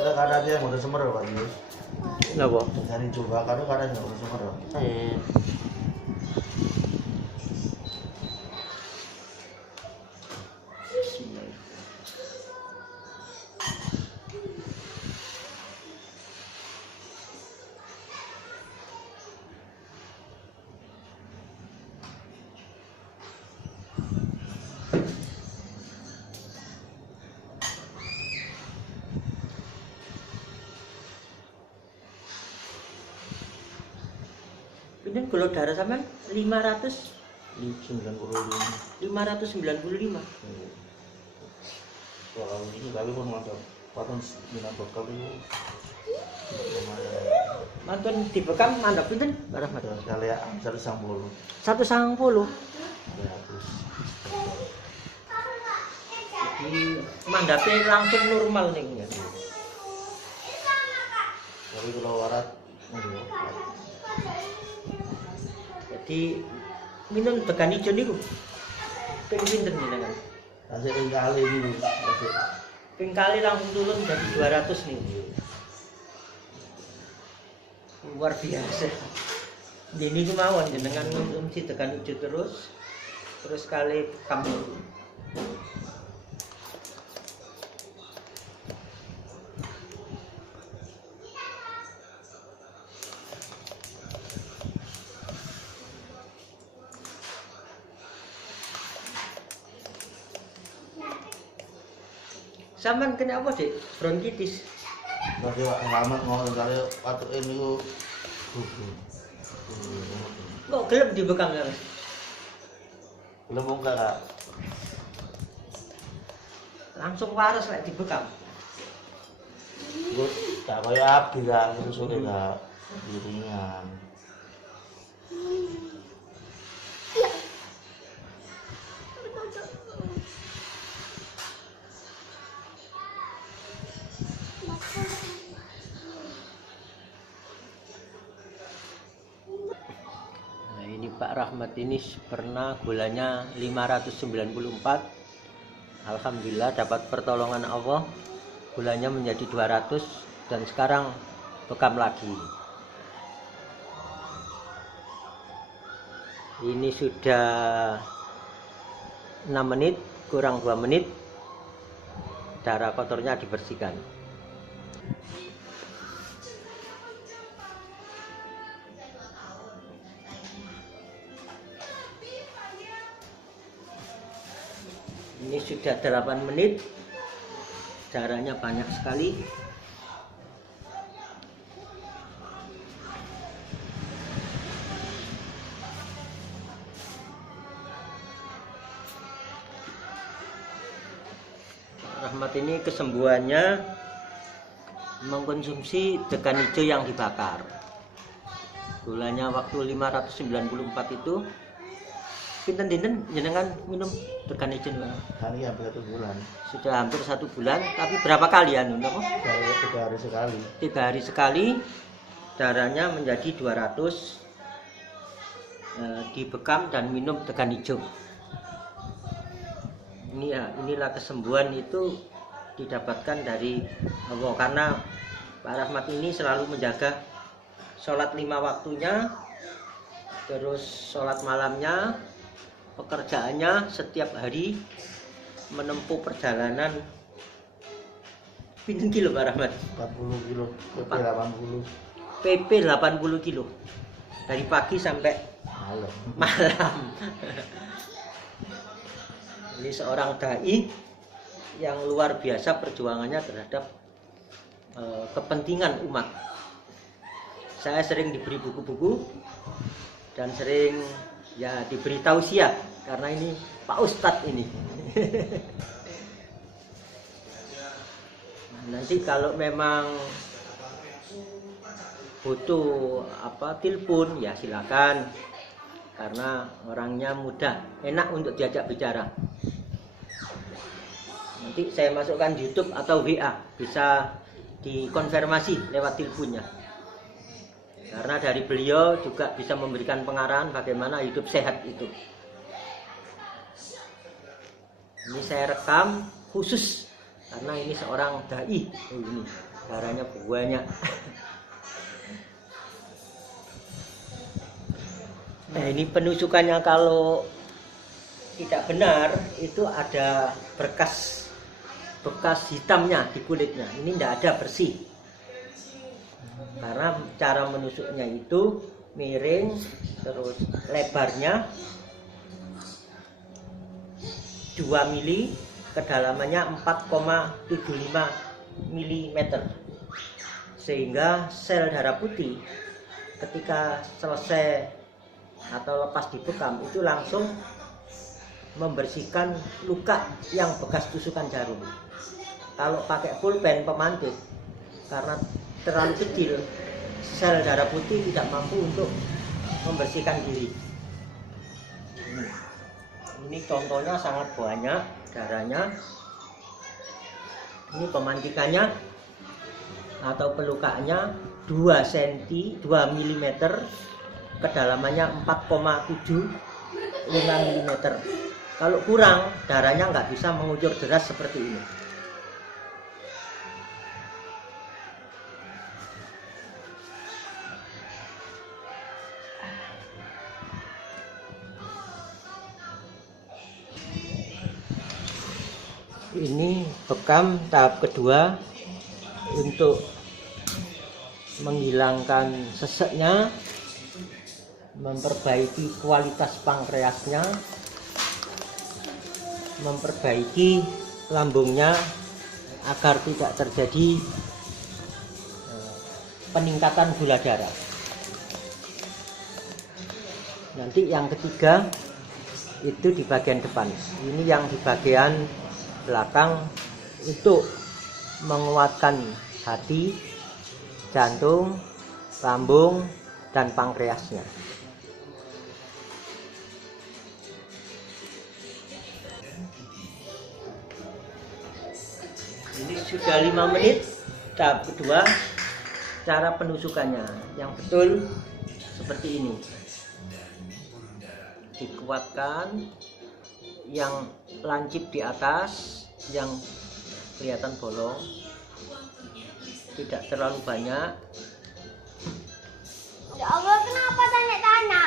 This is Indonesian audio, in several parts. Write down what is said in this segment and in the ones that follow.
Ternyata karena dia yang udah semer Pak Yus. Napa? Dari coba karena yang udah semer. Pinten gula darah sampean 500 95. 595. Kalau ini kali pun ada patung minat bekal itu lumayan. Mantun dibekam mandap pinten? Pak Rahmat. Kali ya 190. 190. Ya terus. Jadi mandapnya langsung normal nih ya. Tapi kalau warat Jadi minum tekan ijo niku. Ping pinten jenengan? kasih kali ini kasih. Ping kali langsung turun jadi 200 nih. Luar biasa. Ini kemauan jenengan minum si tekan ijo terus kali kamu. Sampean kena apa, Dik? Bronkitis. Masih lama ngomong kali patung ini ku. Kok gelem dibekam ya, Mas? Belum buka Kak. Langsung waras lek dibekam. Gue tak kayak api Kak, itu sudah Kak. Diringan. Nah, ini Pak Rahmat ini pernah gulanya 594. Alhamdulillah dapat pertolongan Allah. Gulanya menjadi 200 dan sekarang bekam lagi. Ini sudah 6 menit, kurang 2 menit. Darah kotornya dibersihkan. Ini sudah 8 menit. Darahnya banyak sekali. Rahmat ini kesembuhannya mengkonsumsi degan hijau yang dibakar. Gulanya waktu 594 itu pinten-pinten jenengan minum degan hijau? Kali hampir 1 bulan. Sudah hampir 1 bulan, tapi berapa kali anu? 3 hari sekali. 3 hari sekali. Darahnya menjadi 200. Dibekam dan minum degan hijau. Ini ya, inilah kesembuhan itu didapatkan dari Allah, karena Pak Rahmat ini selalu menjaga sholat 5 waktunya, terus sholat malamnya, pekerjaannya setiap hari menempuh perjalanan pinten kilo Pak Rahmat? 40 kilo, PP 80. PP 80 kilo dari pagi sampai malam. Ini seorang dai yang luar biasa perjuangannya terhadap kepentingan umat. Saya sering diberi buku-buku dan sering ya diberi tausiah karena ini Pak Ustadz ini. Nanti kalau memang butuh telepon ya silakan, karena orangnya mudah, enak untuk diajak bicara. Nanti saya masukkan YouTube atau WA, bisa dikonfirmasi lewat teleponnya. Karena dari beliau juga bisa memberikan pengarahan bagaimana hidup sehat itu. Ini saya rekam khusus karena ini seorang dai ini. darahnya banyak. Nah, ini penusukannya kalau tidak benar itu ada bekas hitamnya di kulitnya. Ini tidak ada bersih. Karena cara menusuknya itu miring, terus lebarnya 2 mili, kedalamannya 4,75 mm, sehingga sel darah putih ketika selesai atau lepas dibekam itu langsung membersihkan luka yang bekas tusukan jarum. Kalau pakai pulpen pemantik, karena terlalu kecil, sel darah putih tidak mampu untuk membersihkan diri. Ini contohnya sangat banyak darahnya. Ini pemantikannya atau pelukaannya 2 cm, 2 mm, kedalamannya 4,75 mm. Kalau kurang, darahnya nggak bisa mengucur deras seperti ini. Ini bekam tahap kedua untuk menghilangkan seseknya, memperbaiki kualitas pankreasnya, memperbaiki lambungnya agar tidak terjadi peningkatan gula darah. Nanti yang ketiga itu di bagian depan. Ini yang di bagian belakang untuk menguatkan hati, jantung, lambung, dan pankreasnya. Ini sudah 5 menit tahap kedua. Cara penusukannya yang betul seperti ini. Dikuatkan, yang lancip di atas, yang kelihatan bolong, tidak terlalu banyak. Ya Allah, kenapa tanya-tanya?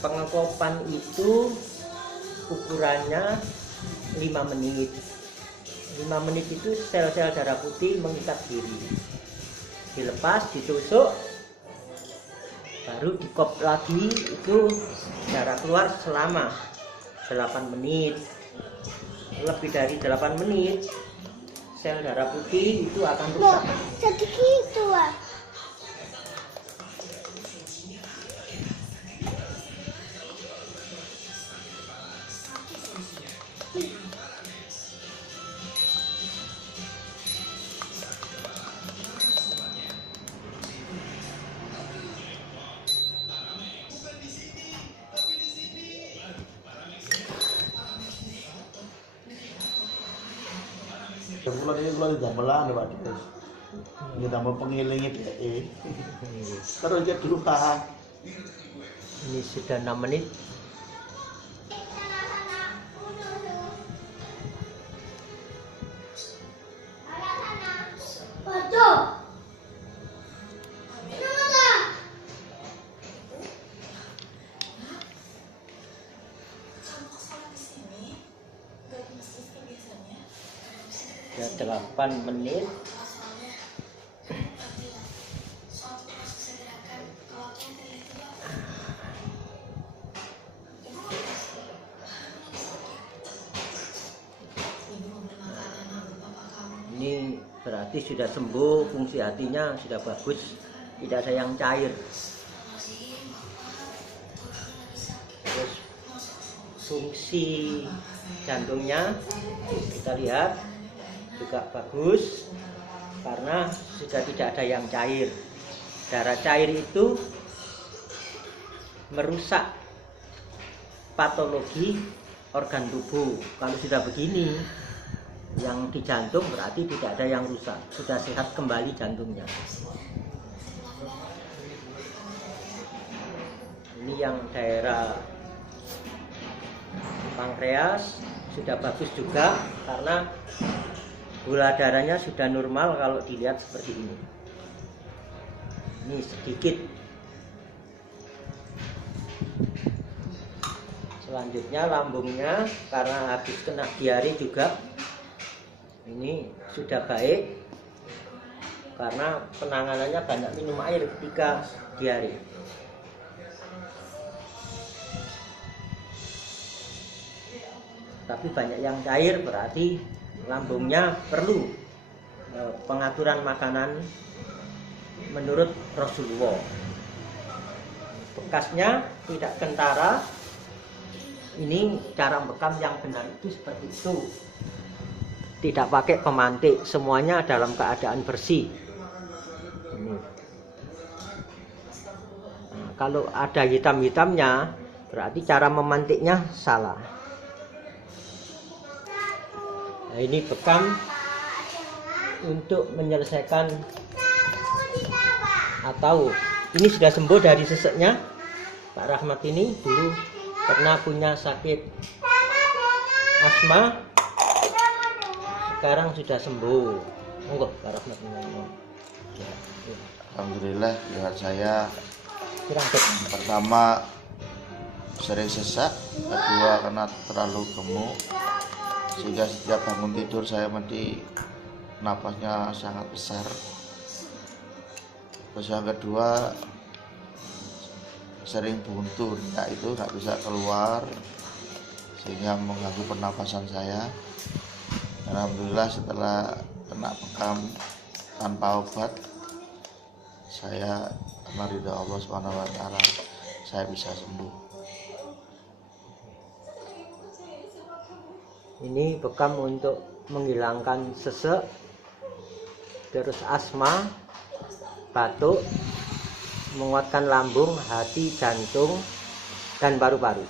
Pengekopan itu ukurannya 5 menit. 5 menit itu sel-sel darah putih mengikat diri. Dilepas, ditusuk, baru dikop lagi, itu darah keluar selama 8 menit. Lebih dari 8 menit, sel darah putih itu akan rusak. Sedikit tuh. Bulan ini bulan gamelan ya Pak. Ini tambah pengilingnya terus kedua. Ini sudah 6 menit. Sudah 8 menit. Ini berarti sudah sembuh, fungsi hatinya sudah bagus, tidak ada yang cair. Terus fungsi jantungnya kita lihat juga bagus karena sudah tidak ada yang cair. Darah cair itu merusak patologi organ tubuh. Kalau sudah begini Yang di jantung berarti tidak ada yang rusak, sudah sehat kembali jantungnya. Ini yang daerah pankreas sudah bagus juga karena gula darahnya sudah normal kalau dilihat seperti ini. Ini sedikit. Selanjutnya lambungnya karena habis kena diare juga. Ini sudah baik karena penanganannya banyak minum air ketika diare. Tapi banyak yang cair berarti lambungnya perlu pengaturan makanan menurut Rasulullah. Bekasnya tidak kentara. Ini cara bekam yang benar itu seperti itu. Tidak pakai pemantik, semuanya dalam keadaan bersih. Ini. Nah, kalau ada hitam-hitamnya, berarti cara memantiknya salah. Nah, ini bekam untuk menyelesaikan atau ini sudah sembuh dari seseknya. Pak Rahmat ini dulu pernah punya sakit asma, sekarang sudah sembuh. Monggo Pak Rahmat ngomong. Alhamdulillah lewat saya Kira-kira. pertama sering sesak, kedua karena terlalu gemuk sehingga setiap bangun tidur saya mesti napasnya sangat besar. Terus yang kedua sering buntu, itu nggak bisa keluar sehingga mengganggu pernapasan saya. Alhamdulillah setelah kena bekam tanpa obat, saya karena ridha Allah SWT saya bisa sembuh. Ini bekam untuk menghilangkan sesek, terus asma, batuk, menguatkan lambung, hati, jantung, dan paru-paru.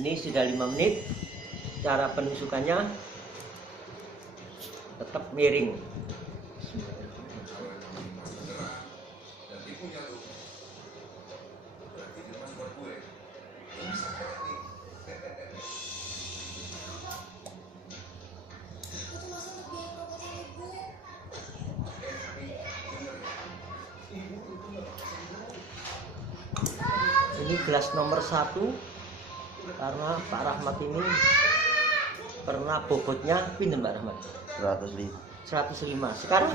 Ini sudah 5 menit. Cara penusukannya tetap miring. Ini gelas nomor 1 karena Pak Rahmat ini pernah bobotnya pinten Pak Rahmat? 105. 105. Sekarang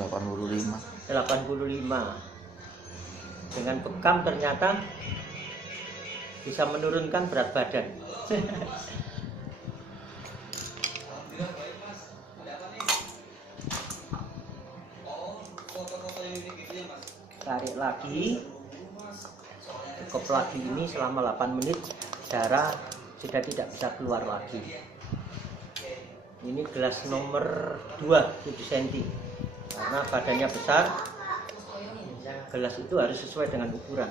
85. 85. Dengan bekam ternyata bisa menurunkan berat badan. Tarik lagi, cukup lagi ini selama 8 menit, darah sudah tidak bisa keluar lagi. Ini gelas nomor 2 7 cm karena badannya besar, gelas itu harus sesuai dengan ukuran.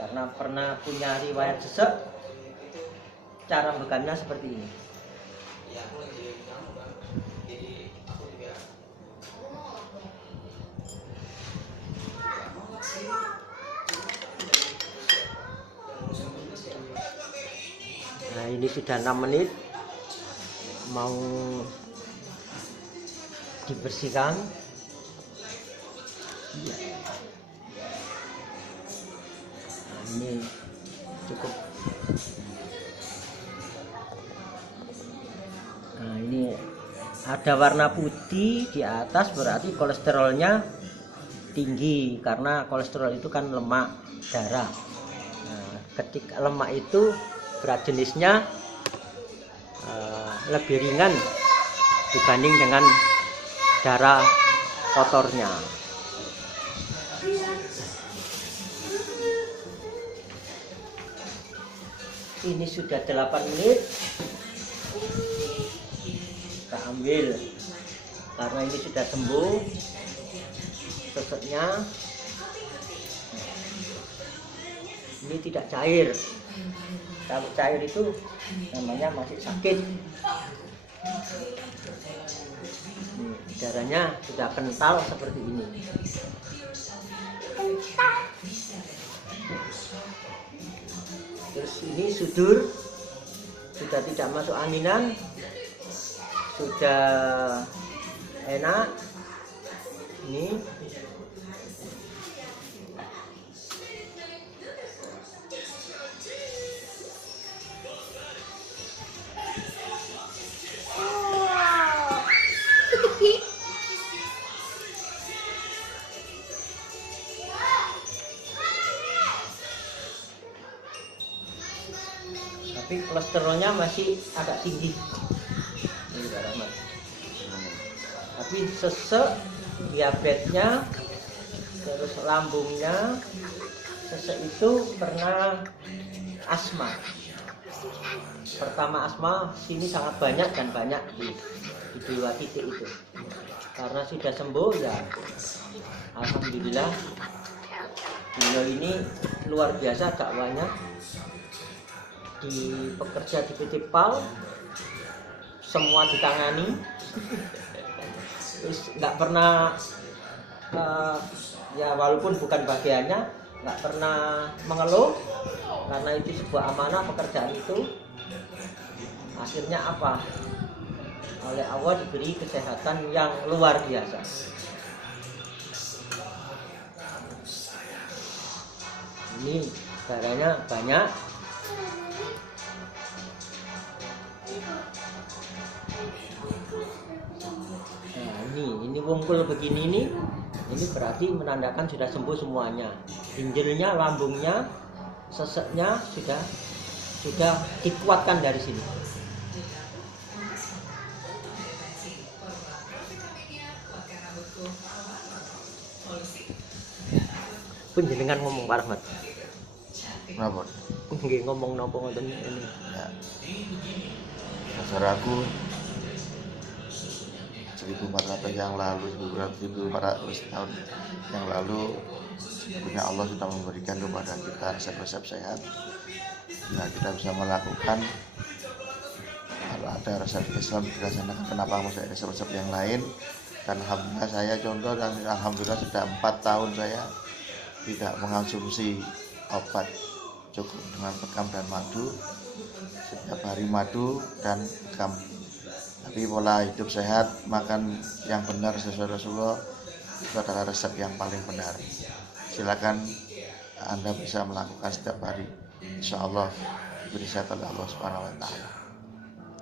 Karena pernah punya riwayat sesek, cara bekamnya seperti ini. Nah, ini sudah 6 menit, mau dibersihkan. Nah, ini cukup. Nah, ini ada warna putih di atas, berarti kolesterolnya tinggi karena kolesterol itu kan lemak darah. Nah, ketika lemak itu berat jenisnya lebih ringan dibanding dengan darah kotornya. Ini sudah 8 menit. Kita ambil karena ini sudah sembuh seseknya. Ini tidak cair. Kalau cair itu namanya masih sakit. Darahnya sudah kental seperti ini. Terus ini sudur sudah tidak masuk anginan, sudah enak. Ini Wow. tapi kolesterolnya masih agak tinggi. Ini Pak Rahmat. Tapi sesek, diabetesnya, terus lambungnya, sesek itu pernah asma. Pertama asma sini sangat banyak dan banyak di dua titik itu. Karena sudah sembuh ya, alhamdulillah. Beliau ini luar biasa dakwanya. Di pekerja di PT PAL semua ditangani. Terus nggak pernah ya walaupun bukan bagiannya, nggak pernah mengeluh karena itu sebuah amanah pekerjaan itu. Akhirnya apa? Oleh Allah diberi kesehatan yang luar biasa. Ini darahnya banyak. Nah, ini wungkul begini nih. Ini berarti menandakan sudah sembuh semuanya. Ginjalnya, lambungnya, seseknya sudah dikuatkan dari sini. Penjenengan ngomong Pak Rahmat. Kenapa? Nggih ngomong napa ngoten ini. Ya. Saudaraku, 1400 yang lalu, 1400 tahun yang lalu, punya Allah sudah memberikan kepada kita resep-resep sehat. Nah, kita bisa melakukan. Kalau ada resep Islam dilaksanakan, kenapa masih ada resep-resep yang lain? Dan alhamdulillah saya contoh, dan alhamdulillah sudah 4 tahun saya tidak mengonsumsi obat, cukup dengan bekam dan madu, setiap hari madu dan bekam. Tapi pola hidup sehat, makan yang benar sesuai Rasulullah, itu adalah resep yang paling benar. Silakan Anda bisa melakukan setiap hari, insya Allah diberi sehat oleh Allah Subhanahu wa Ta'ala.